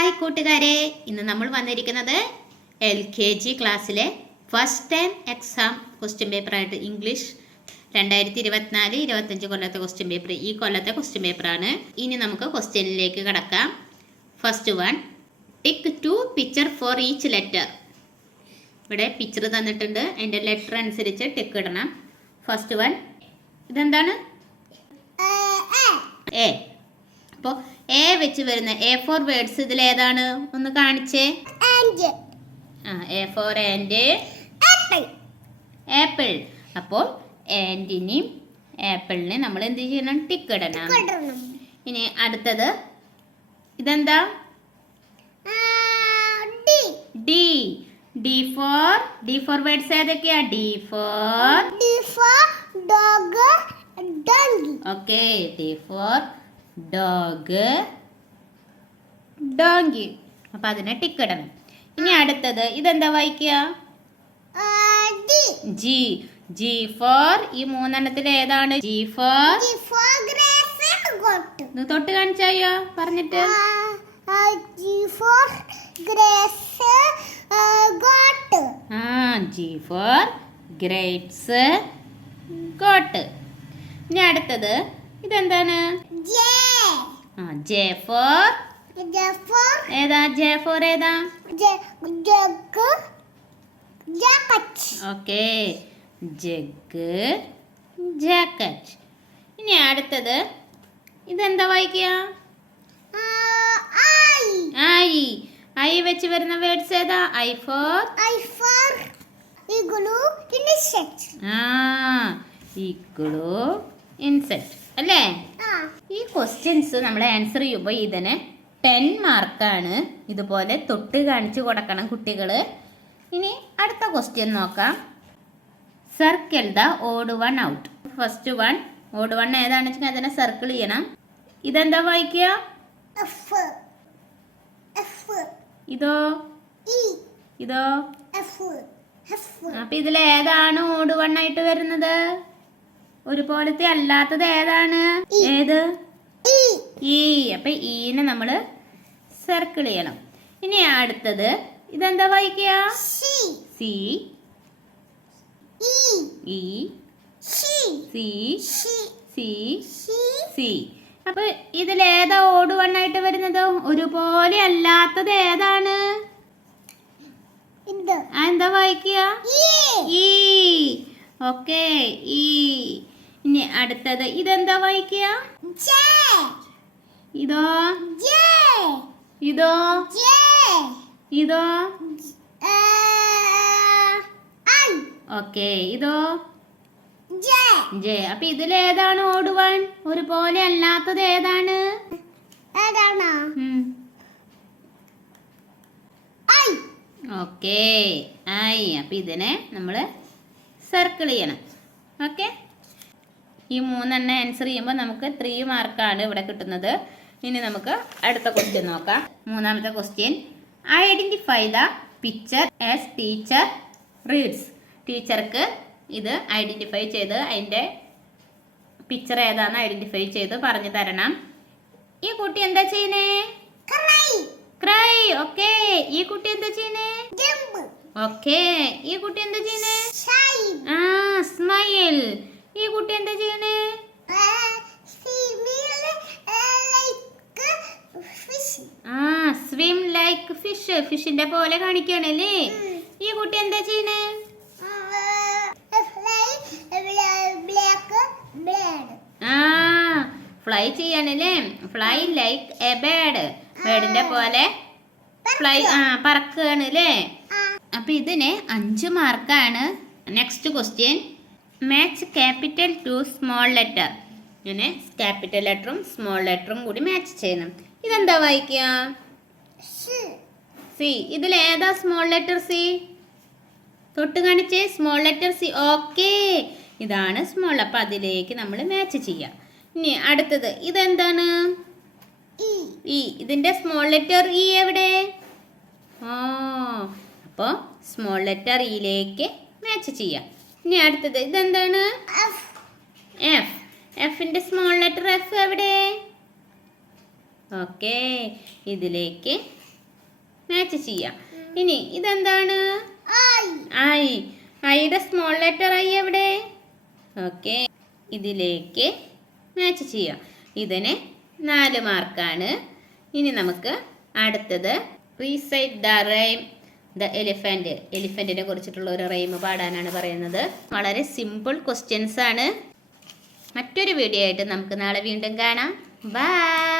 Hi കൂട്ടുകാരെ, ഇന്ന് നമ്മൾ വന്നിരിക്കുന്നത് LKG ക്ലാസ്സിലെ ഫസ്റ്റ് ടൈം എക്സാം ക്വസ്റ്റ്യൻ പേപ്പറായിട്ട് ഇംഗ്ലീഷ് 2024-25 കൊല്ലത്തെ ക്വസ്റ്റ്യൻ പേപ്പർ. ഈ കൊല്ലത്തെ ക്വസ്റ്റ്യൻ പേപ്പറാണ്. ഇനി നമുക്ക് ക്വസ്റ്റ്യനിലേക്ക് കടക്കാം. First one, tick 2 picture for each letter. ഇവിടെ പിക്ചർ തന്നിട്ടുണ്ട്, അതിൻ്റെ ലെറ്റർ അനുസരിച്ച് ടിക്ക് ഇടണം. ഫസ്റ്റ് വൺ, ഇതെന്താണ്? എ. അപ്പോൾ എ വെച്ച് വരുന്ന എ ഫോർ വേർഡ്സ് ഇതിൽ ഏതാണ്? ഒന്ന് കാണിച്ചേ. A for and apple. അപ്പോൾ ആൻഡിനെയും ആപ്പിളിനെയും നമ്മൾ എന്ത് ചെയ്യണം? ടിക്ക് ഇടണം. ഇനി അടുത്തത് ഇതെന്താ? ഡി. ഡി ഫോർ വേർഡ്സ് ഏതൊക്കെയാ? D four dog, donkey. Okay, D four dog, donkey. അപ്പൊ അതിനെ ടിക്ക് ഇടണം. ഇനി അടുത്തത് ഇതെന്താ വായിക്കുക? ജി. ജി ഫോർ, ഈ മൂന്നെണ്ണത്തിൽ ഏതാണ്? ജി ഫോർ തൊട്ട് കാണിച്ചായോ പറഞ്ഞിട്ട്? G for grapes, goat. ഇനി അടുത്തത് ഇതെന്താണ്? ജെ ഫോർ ഏതാ? ജെ ഫോർ ഏതാ? Okay, jug, jacket. ഇനി അടുത്തത് ഇതെന്താ വായിക്കുക? ഐ വെച്ച് വരുന്ന വേർഡ്സ് ഏതാ? ഐ ഫോർ ഇഗ്ലൂ, ഇൻസെക്ട് അല്ലേ? ഈ ക്വസ്റ്റ്യൻസ് നമ്മൾ ആൻസർ ചെയ്യുമ്പോൾ ഇതിന് 10 മാർക്കാണ്. ഇതുപോലെ തൊട്ട് കാണിച്ചു കൊടുക്കണം കുട്ടികൾ. ഇനി അടുത്ത ക്വസ്റ്റ്യൻ നോക്കാം. Circle the odd one out. First one, odd one ഏതാണെന്ന് വെച്ചാൽ അതിനെ സർക്കിൾ ചെയ്യണം. ഇതെന്താ വായിക്കുക? ഇതോ? ഇതോ? അപ്പൊ ഇതിൽ ഏതാണ് ഓഡ് വൺ ആയിട്ട് വരുന്നത്? ഒരുപോലത്തെ അല്ലാത്തത് ഏതാണ്? ഏത്? ഈ. അപ്പൊ ഈനെ നമ്മള് സർക്കിൾ ചെയ്യണം. ഇനി അടുത്തത് ഇതെന്താ വായിക്കുക? സി. ഇ. സി. അപ്പൊ ഇതിൽ ഏതാ ഓട് വണ്ണായിട്ട് വരുന്നത്? ഒരുപോലെ അല്ലാത്തത് ഏതാണ്? എന്താ വായിക്കുക? ഈ. ഓക്കെ, ഈ. ഇനി അടുത്തത് ഇതെന്താ വായിക്കുക? ഇതോ? ഇതോ? ഇതോ? ഓക്കെ, ഇതോ? ജെ. അപ്പൊ ഇതിൽ ഏതാണ് ഓട് വൺ? ഒരുപോലെ അല്ലാത്തത് ഏതാണ്? Okay, I. അപ്പൊ ഇതിനെ നമ്മള് സർക്കിൾ ചെയ്യണം. ഓക്കെ, ഈ മൂന്നെണ്ണം ആൻസർ ചെയ്യുമ്പോൾ നമുക്ക് 3 മാർക്കാണ് ഇവിടെ കിട്ടുന്നത്. ഇനി നമുക്ക് അടുത്ത ക്വസ്റ്റ്യൻ നോക്കാം. മൂന്നാമത്തെ question, identify the picture as teacher reads. ടീച്ചർക്ക് ഇത് ഐഡന്റിഫൈ ചെയ്ത് അതിൻ്റെ പിക്ചർ ഏതാന്ന് ഐഡന്റിഫൈ ചെയ്ത് പറഞ്ഞു തരണം. ഈ കുട്ടി എന്താ ചെയ്യുന്നേ? ക്രൈ. ഓക്കെ, ഈ കുട്ടി എന്താ ചെയ്യുന്നേ? ഓക്കെ, ഈ കുട്ടി എന്താ ചെയ്യുന്നേ? സ്മൈൽ. ഈ കുട്ടി എന്താ ചെയ്യണേ? Swim like fish. ഫിഷിന്റെ പോലെ കാണിക്കണല്ലേ? ഈ കുട്ടി എന്താ ചെയ്യണേ? ഫ്ലൈ ചെയ്യണല്ലേ? Fly like a bird. ബേർഡിന്റെ പോലെ ഫ്ലൈ പറക്കുകയാണ് അല്ലേ? അപ്പൊ ഇതിന് 5 മാർക്കാണ്. Next question, match capital to small letter. ഇങ്ങനെ ക്യാപിറ്റൽ ലെറ്ററും സ്മോൾ ലെറ്ററും കൂടി മാച്ച് ചെയ്യണം. ഇതെന്താ വായിക്കുക? സി. ഇതിൽ ഏതാ സ്മോൾ ലെറ്റർ? സി. തൊട്ട് കാണിച്ചേ. Small letter C. ഓക്കെ, ഇതാണ് സ്മോൾ. അപ്പൊ അതിലേക്ക് നമ്മൾ മാച്ച് ചെയ്യാം. ഇനി അടുത്തത് ഇതെന്താണ്? ഇ. ഇതിന്റെ സ്മോൾ ലെറ്റർ ഇ എവിടെ? അപ്പോൾ സ്മോൾ ലെറ്റർ ഇയിലേക്ക് മാച്ച് ചെയ്യാം. ഇനി അടുത്തത് ഇതെന്താണ്? എഫ്. എഫിന്റെ സ്മോൾ ലെറ്റർ എഫ് എവിടെ? ഓക്കെ, ഇതിലേക്ക് മാച്ച് ചെയ്യാം. ഇനി ഇതെന്താണ്? I. ഐയുടെ സ്മോൾ ലെറ്റർ ഐ എവിടെ? ഓക്കെ, ഇതിലേക്ക് മാച്ച് ചെയ്യാം. ഇതിന് 4 മാർക്കാണ്. ഇനി നമുക്ക് അടുത്തത് റീസൈറ്റ് ദ റൈം ദ എലിഫന്റ്. എലിഫന്റിനെ കുറിച്ചിട്ടുള്ള ഒരു റൈം പാടാനാണ് പറയുന്നത്. വളരെ സിമ്പിൾ ക്വസ്റ്റ്യൻസ് ആണ്. മറ്റൊരു വീഡിയോ ആയിട്ട് നമുക്ക് നാളെ വീണ്ടും കാണാം. ബൈ.